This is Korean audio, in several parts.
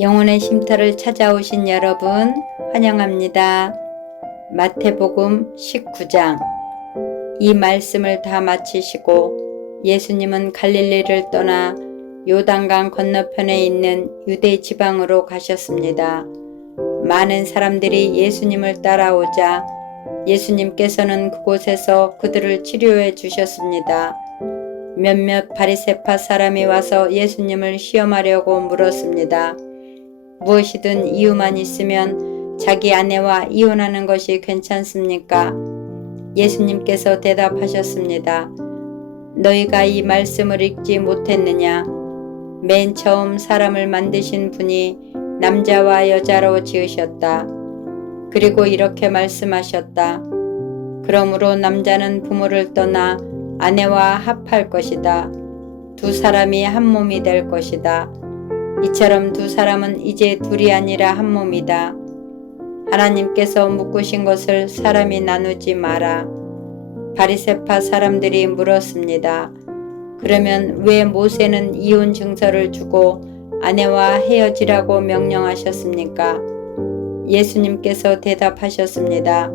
영혼의 쉼터를 찾아오신 여러분 환영합니다. 마태복음 19장. 이 말씀을 다 마치시고 예수님은 갈릴리를 떠나 요단강 건너편에 있는 유대 지방으로 가셨습니다. 많은 사람들이 예수님을 따라오자 예수님께서는 그곳에서 그들을 치료해 주셨습니다. 몇몇 바리새파 사람이 와서 예수님을 시험하려고 물었습니다. 무엇이든 이유만 있으면 자기 아내와 이혼하는 것이 괜찮습니까? 예수님께서 대답하셨습니다. 너희가 이 말씀을 읽지 못했느냐? 맨 처음 사람을 만드신 분이 남자와 여자로 지으셨다. 그리고 이렇게 말씀하셨다. 그러므로 남자는 부모를 떠나 아내와 합할 것이다. 두 사람이 한 몸이 될 것이다. 이처럼 두 사람은 이제 둘이 아니라 한 몸이다. 하나님께서 묶으신 것을 사람이 나누지 마라. 바리새파 사람들이 물었습니다. 그러면 왜 모세는 이혼 증서를 주고 아내와 헤어지라고 명령하셨습니까? 예수님께서 대답하셨습니다.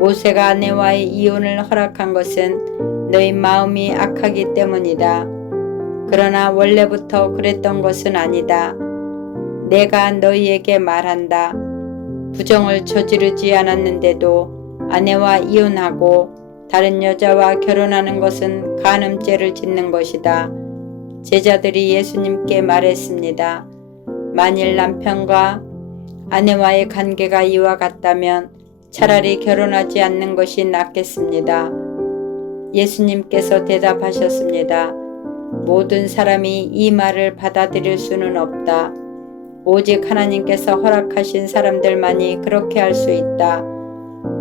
모세가 아내와의 이혼을 허락한 것은 너희 마음이 악하기 때문이다. 그러나 원래부터 그랬던 것은 아니다. 내가 너희에게 말한다. 부정을 저지르지 않았는데도 아내와 이혼하고 다른 여자와 결혼하는 것은 간음죄를 짓는 것이다. 제자들이 예수님께 말했습니다. 만일 남편과 아내와의 관계가 이와 같다면 차라리 결혼하지 않는 것이 낫겠습니다. 예수님께서 대답하셨습니다. 모든 사람이 이 말을 받아들일 수는 없다. 오직 하나님께서 허락하신 사람들만이 그렇게 할 수 있다.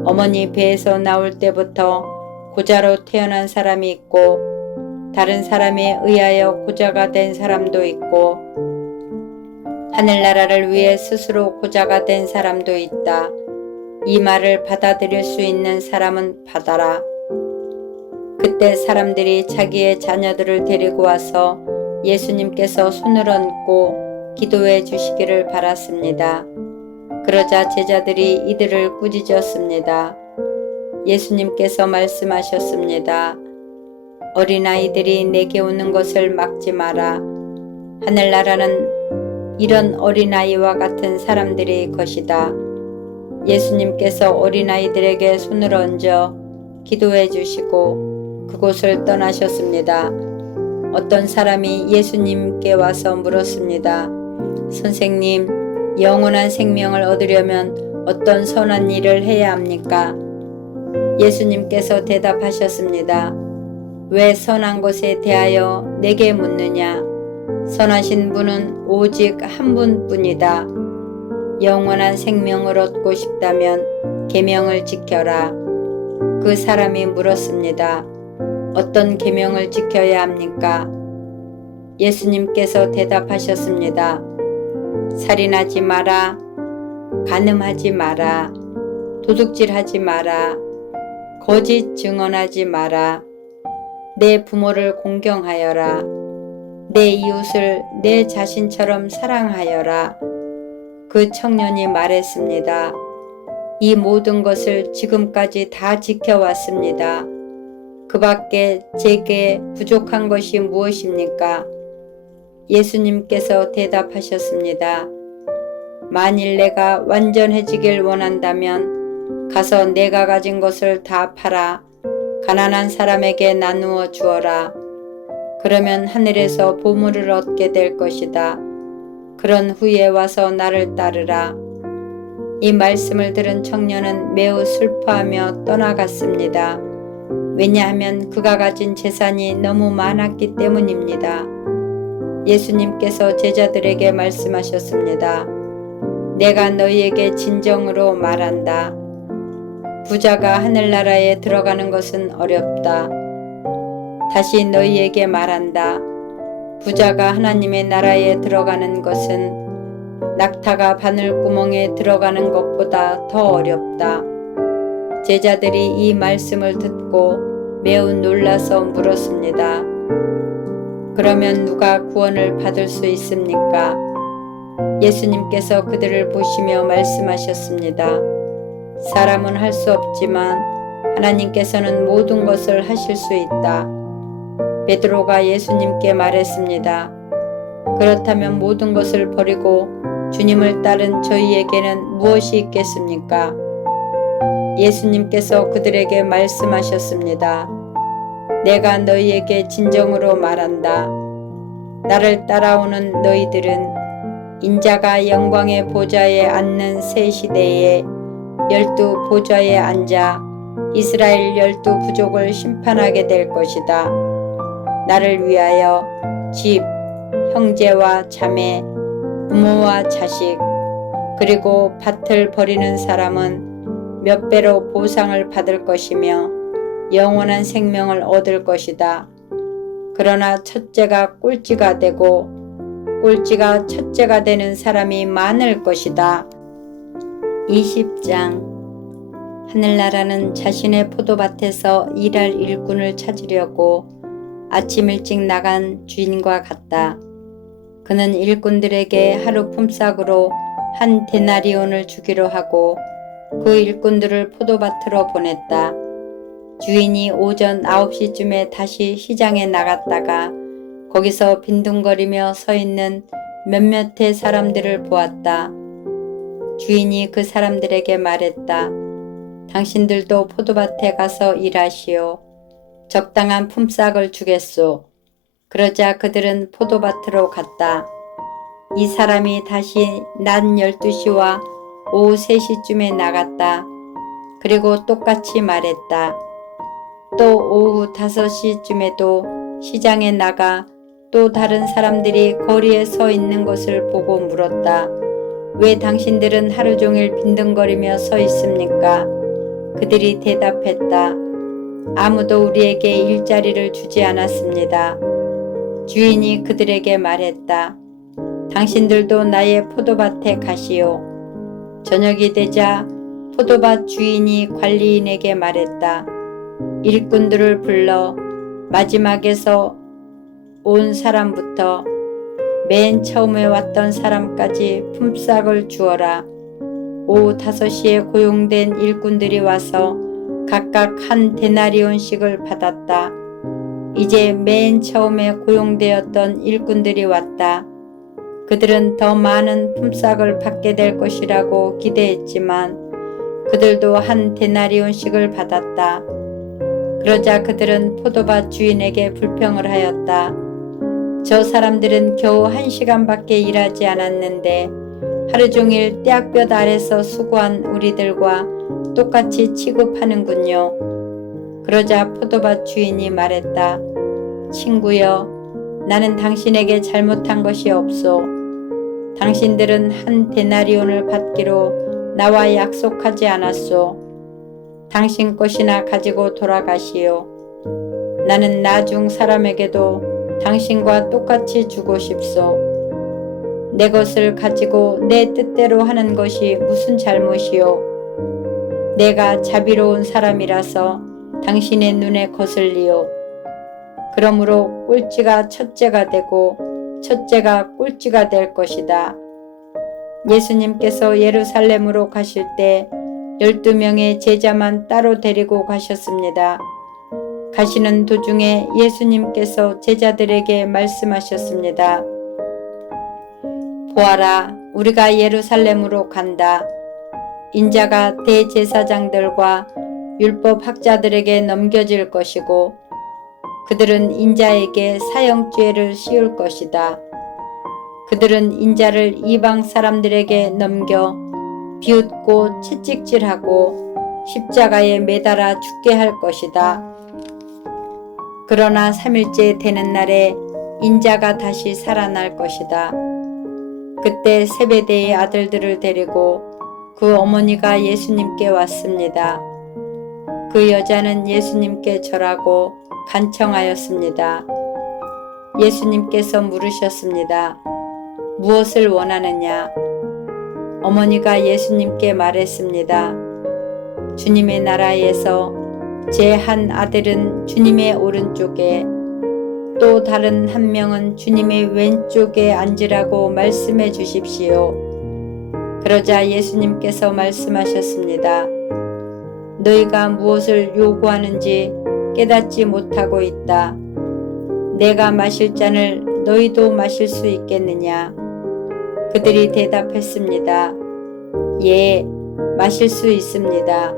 어머니 배에서 나올 때부터 고자로 태어난 사람이 있고 다른 사람에 의하여 고자가 된 사람도 있고 하늘나라를 위해 스스로 고자가 된 사람도 있다. 이 말을 받아들일 수 있는 사람은 받아라. 그때 사람들이 자기의 자녀들을 데리고 와서 예수님께서 손을 얹고 기도해 주시기를 바랐습니다. 그러자 제자들이 이들을 꾸짖었습니다. 예수님께서 말씀하셨습니다. 어린아이들이 내게 오는 것을 막지 마라. 하늘나라는 이런 어린아이와 같은 사람들의 것이다. 예수님께서 어린아이들에게 손을 얹어 기도해 주시고 그곳을 떠나셨습니다. 어떤 사람이 예수님께 와서 물었습니다. 선생님, 영원한 생명을 얻으려면 어떤 선한 일을 해야 합니까? 예수님께서 대답하셨습니다. 왜 선한 것에 대하여 내게 묻느냐? 선하신 분은 오직 한 분뿐이다. 영원한 생명을 얻고 싶다면 계명을 지켜라. 그 사람이 물었습니다. 어떤 계명을 지켜야 합니까? 예수님께서 대답하셨습니다. 살인하지 마라. 간음하지 마라. 도둑질하지 마라. 거짓 증언하지 마라. 내 부모를 공경하여라. 내 이웃을 내 자신처럼 사랑하여라. 그 청년이 말했습니다. 이 모든 것을 지금까지 다 지켜왔습니다. 그 밖에 제게 부족한 것이 무엇입니까? 예수님께서 대답하셨습니다. 만일 내가 완전해지길 원한다면 가서 내가 가진 것을 다 팔아 가난한 사람에게 나누어 주어라. 그러면 하늘에서 보물을 얻게 될 것이다. 그런 후에 와서 나를 따르라. 이 말씀을 들은 청년은 매우 슬퍼하며 떠나갔습니다. 왜냐하면 그가 가진 재산이 너무 많았기 때문입니다. 예수님께서 제자들에게 말씀하셨습니다. 내가 너희에게 진정으로 말한다. 부자가 하늘나라에 들어가는 것은 어렵다. 다시 너희에게 말한다. 부자가 하나님의 나라에 들어가는 것은 낙타가 바늘구멍에 들어가는 것보다 더 어렵다. 제자들이 이 말씀을 듣고 매우 놀라서 물었습니다. 그러면 누가 구원을 받을 수 있습니까? 예수님께서 그들을 보시며 말씀하셨습니다. 사람은 할 수 없지만 하나님께서는 모든 것을 하실 수 있다. 베드로가 예수님께 말했습니다. 그렇다면 모든 것을 버리고 주님을 따른 저희에게는 무엇이 있겠습니까? 예수님께서 그들에게 말씀하셨습니다. 내가 너희에게 진정으로 말한다. 나를 따라오는 너희들은 인자가 영광의 보좌에 앉는 새 시대에 12 보좌에 앉아 이스라엘 12 부족을 심판하게 될 것이다. 나를 위하여 집, 형제와 자매, 부모와 자식, 그리고 밭을 버리는 사람은 몇 배로 보상을 받을 것이며 영원한 생명을 얻을 것이다. 그러나 첫째가 꼴찌가 되고 꼴찌가 첫째가 되는 사람이 많을 것이다. 20장. 하늘나라는 자신의 포도밭에서 일할 일꾼을 찾으려고 아침 일찍 나간 주인과 같다. 그는 일꾼들에게 하루 품삯으로 한 데나리온을 주기로 하고 그 일꾼들을 포도밭으로 보냈다. 주인이 오전 9시쯤에 다시 시장에 나갔다가 거기서 빈둥거리며 서 있는 몇몇의 사람들을 보았다. 주인이 그 사람들에게 말했다. 당신들도 포도밭에 가서 일하시오. 적당한 품삯을 주겠소. 그러자 그들은 포도밭으로 갔다. 이 사람이 다시 낮 12시와 오후 3시쯤에 나갔다. 그리고 똑같이 말했다. 또 오후 5시쯤에도 시장에 나가 또 다른 사람들이 거리에 서 있는 것을 보고 물었다. 왜 당신들은 하루 종일 빈둥거리며 서 있습니까? 그들이 대답했다. 아무도 우리에게 일자리를 주지 않았습니다. 주인이 그들에게 말했다. 당신들도 나의 포도밭에 가시오. 저녁이 되자 포도밭 주인이 관리인에게 말했다. 일꾼들을 불러 마지막에서 온 사람부터 맨 처음에 왔던 사람까지 품삯을 주어라. 오후 5시에 고용된 일꾼들이 와서 각각 한 데나리온씩을 받았다. 이제 맨 처음에 고용되었던 일꾼들이 왔다. 그들은 더 많은 품삯을 받게 될 것이라고 기대했지만 그들도 한 데나리온씩을 받았다. 그러자 그들은 포도밭 주인에게 불평을 하였다. 저 사람들은 겨우 1시간밖에 일하지 않았는데 하루 종일 떼약볕 아래서 수고한 우리들과 똑같이 취급하는군요. 그러자 포도밭 주인이 말했다. 친구여, 나는 당신에게 잘못한 것이 없소. 당신들은 한 데나리온을 받기로 나와 약속하지 않았소. 당신 것이나 가지고 돌아가시오. 나는 나중 사람에게도 당신과 똑같이 주고 싶소. 내 것을 가지고 내 뜻대로 하는 것이 무슨 잘못이오. 내가 자비로운 사람이라서 당신의 눈에 거슬리오. 그러므로 꼴찌가 첫째가 되고 첫째가 꼴찌가 될 것이다. 예수님께서 예루살렘으로 가실 때 12명의 제자만 따로 데리고 가셨습니다. 가시는 도중에 예수님께서 제자들에게 말씀하셨습니다. 보아라, 우리가 예루살렘으로 간다. 인자가 대제사장들과 율법학자들에게 넘겨질 것이고 그들은 인자에게 사형죄를 씌울 것이다. 그들은 인자를 이방 사람들에게 넘겨 비웃고 채찍질하고 십자가에 매달아 죽게 할 것이다. 그러나 3일째 되는 날에 인자가 다시 살아날 것이다. 그때 세베대의 아들들을 데리고 그 어머니가 예수님께 왔습니다. 그 여자는 예수님께 절하고 간청하였습니다. 예수님께서 물으셨습니다. 무엇을 원하느냐? 어머니가 예수님께 말했습니다. 주님의 나라에서 제 한 아들은 주님의 오른쪽에 또 다른 한 명은 주님의 왼쪽에 앉으라고 말씀해 주십시오. 그러자 예수님께서 말씀하셨습니다. 너희가 무엇을 요구하는지 깨닫지 못하고 있다. 내가 마실 잔을 너희도 마실 수 있겠느냐? 그들이 대답했습니다. 예, 마실 수 있습니다.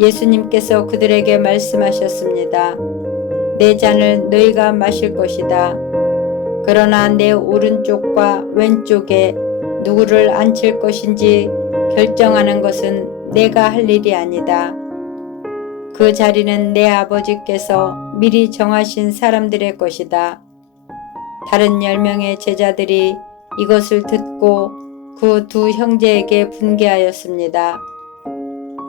예수님께서 그들에게 말씀하셨습니다. 내 잔을 너희가 마실 것이다. 그러나 내 오른쪽과 왼쪽에 누구를 앉힐 것인지 결정하는 것은 내가 할 일이 아니다. 그 자리는 내 아버지께서 미리 정하신 사람들의 것이다. 다른 10명의 제자들이 이것을 듣고 그 두 형제에게 분개하였습니다.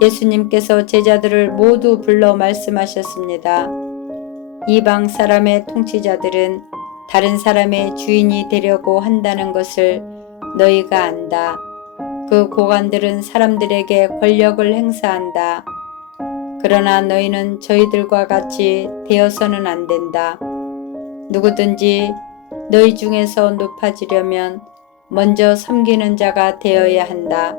예수님께서 제자들을 모두 불러 말씀하셨습니다. 이방 사람의 통치자들은 다른 사람의 주인이 되려고 한다는 것을 너희가 안다. 그 고관들은 사람들에게 권력을 행사한다. 그러나 너희는 저희들과 같이 되어서는 안 된다. 누구든지 너희 중에서 높아지려면 먼저 섬기는 자가 되어야 한다.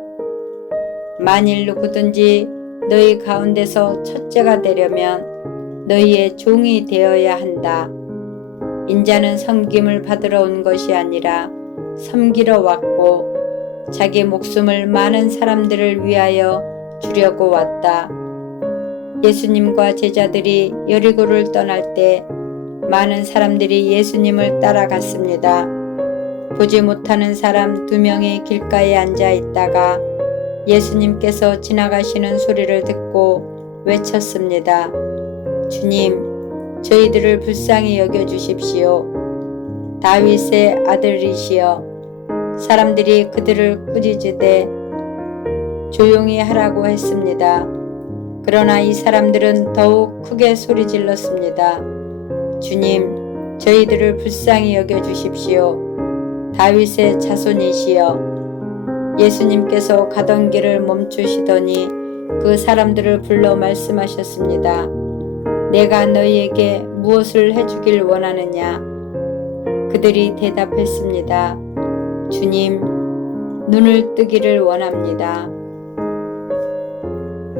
만일 누구든지 너희 가운데서 첫째가 되려면 너희의 종이 되어야 한다. 인자는 섬김을 받으러 온 것이 아니라 섬기러 왔고 자기 목숨을 많은 사람들을 위하여 주려고 왔다. 예수님과 제자들이 여리고를 떠날 때 많은 사람들이 예수님을 따라갔습니다. 보지 못하는 사람 2명이 길가에 앉아 있다가 예수님께서 지나가시는 소리를 듣고 외쳤습니다. 주님, 저희들을 불쌍히 여겨주십시오. 다윗의 아들이시여. 사람들이 그들을 꾸짖으되 조용히 하라고 했습니다. 그러나 이 사람들은 더욱 크게 소리질렀습니다. 주님, 저희들을 불쌍히 여겨주십시오. 다윗의 자손이시여. 예수님께서 가던 길을 멈추시더니 그 사람들을 불러 말씀하셨습니다. 내가 너희에게 무엇을 해주길 원하느냐? 그들이 대답했습니다. 주님, 눈을 뜨기를 원합니다.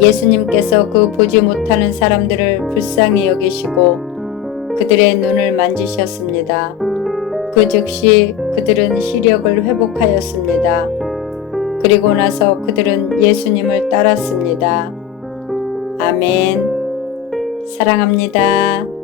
예수님께서 그 보지 못하는 사람들을 불쌍히 여기시고 그들의 눈을 만지셨습니다. 그 즉시 그들은 시력을 회복하였습니다. 그리고 나서 그들은 예수님을 따랐습니다. 아멘. 사랑합니다.